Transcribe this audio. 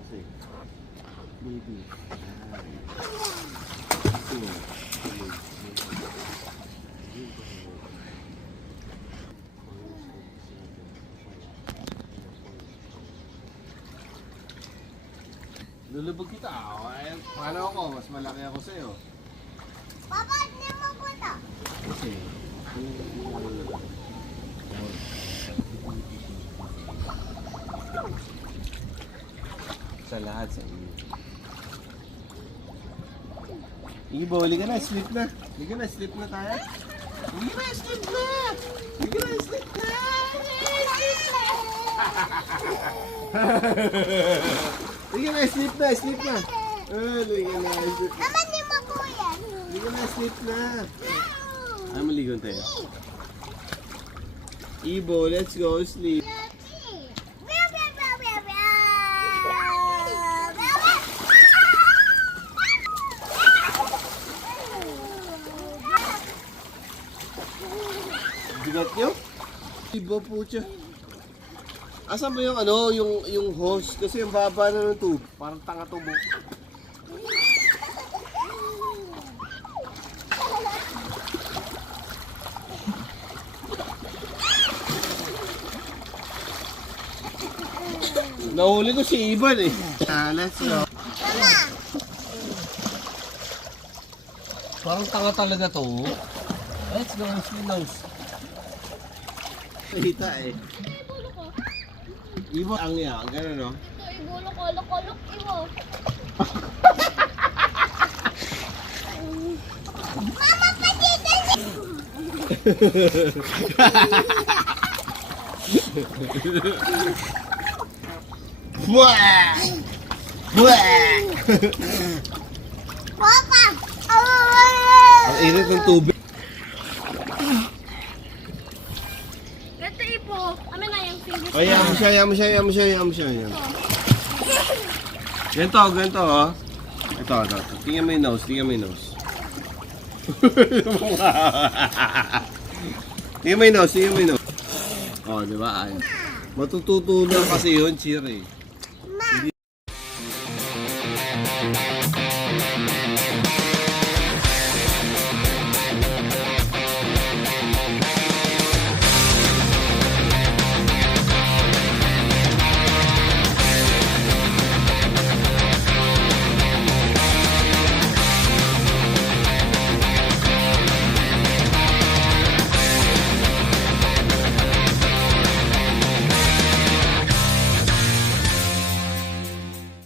kasi. Baby. Lulubog kita. Ay, paano ako? Mas malaki ako sa'yo. Papa, hindi mo po ito. Kasi, sa lahat sa inyo. Ibo, huli ka na, sleep na. Huli ka na, sleep na tayo. Huli ka na, sleep na! Huli ka na, sleep na! Huli ka na, sleep na, sleep na! Huli ka na, sleep na. Naman hindi mo po yan. Huli ka na, sleep na! Ay, maligon tayo. Ibo, let's go sleep. Bigat nyo? Iba po siya. Asan ba yung ano, yung hose? Kasi yung baba na ng tube. Parang tanga tubo. Nahuli ko si Iban eh. Let's go. Mama! Parang tanga talaga to. Let's go, nose. Kita eh. Ibulo ko. Ibo ang niya, gano'n no? Ito, ibulo ko. Lokolok, ibo. Mama, patita niya! Buwaa! Buwaa! Papa! Ang init ng tubig. Ito, ibo. Amin na yung fingers. Oh, yaman siya. Ganito oh. Ito. Tingnan mo yung nose. Tingnan mo yung nose. Oh, di ba? Ay. Matututo lang kasi yun, cheer eh.